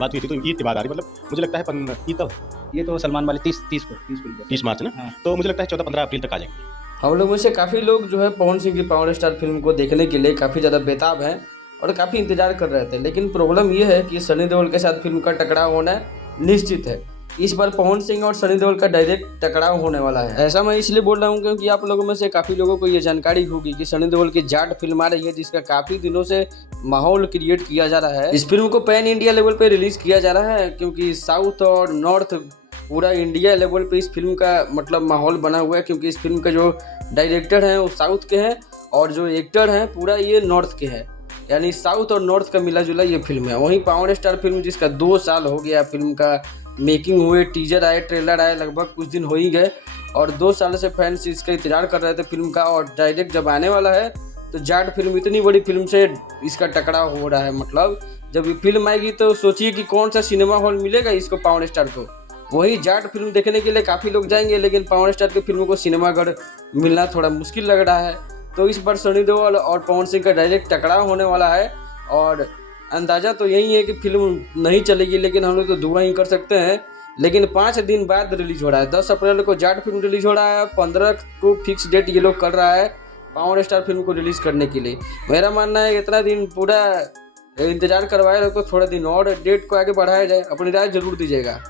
बात हुई थी तो ईद की बात आ रही मतलब मुझे लगता है ईद कब ये तो सलमान वाले 30 को 30 को 30 मार्च ना। हाँ। तो मुझे लगता है 14-15 अप्रैल तक आ जाएंगे। हम लोग में से काफ़ी लोग जो है पवन सिंह की पावर स्टार फिल्म को देखने के लिए काफ़ी ज़्यादा बेताब हैं और काफ़ी इंतजार कर रहे थे, लेकिन प्रॉब्लम ये है कि सनी देओल के साथ फिल्म का टकराव होना निश्चित है। इस बार पवन सिंह और सनी देओल का डायरेक्ट टकराव होने वाला है। ऐसा मैं इसलिए बोल रहा हूँ क्योंकि आप लोगों में से काफ़ी लोगों को ये जानकारी होगी कि सनी देओल की जाट फिल्म आ रही है, जिसका काफ़ी दिनों से माहौल क्रिएट किया जा रहा है। इस फिल्म को पैन इंडिया लेवल पे रिलीज किया जा रहा है क्योंकि साउथ और नॉर्थ पूरा इंडिया लेवल पे इस फिल्म का मतलब माहौल बना हुआ है, क्योंकि इस फिल्म का जो डायरेक्टर हैं वो साउथ के हैं और जो एक्टर हैं पूरा ये नॉर्थ के हैं, यानी साउथ और नॉर्थ का मिला जुला ये फिल्म है। वहीं पावर स्टार फिल्म जिसका 2 साल हो गया फिल्म का मेकिंग हुए, टीजर आए, ट्रेलर आए, लगभग कुछ दिन हो ही गए और 2 साल से फैंस इसका इंतजार कर रहे थे फिल्म का, और डायरेक्ट जब आने वाला है तो जाट फिल्म इतनी बड़ी फिल्म से इसका टकराव हो रहा है। मतलब जब ये फिल्म आएगी तो सोचिए कि कौन सा सिनेमा हॉल मिलेगा इसको पावर स्टार को। वही जाट फिल्म देखने के लिए काफ़ी लोग जाएंगे, लेकिन पावर स्टार की फिल्म को सिनेमाघर मिलना थोड़ा मुश्किल लग रहा है। तो इस बार सनी देओल और पवन सिंह का डायरेक्ट टकराव होने वाला है और अंदाज़ा तो यही है कि फिल्म नहीं चलेगी, लेकिन हम लोग तो दुआ ही कर सकते हैं। लेकिन 5 दिन बाद रिलीज हो रहा है। 10 अप्रैल को जाट फिल्म रिलीज हो रहा है, 15 को फिक्स डेट ये लोग कर रहा है पावर स्टार फिल्म को रिलीज़ करने के लिए। मेरा मानना है इतना दिन पूरा इंतजार करवाए तो थोड़ा दिन और डेट को आगे बढ़ाया जाए। अपनी राय जरूर दीजिएगा।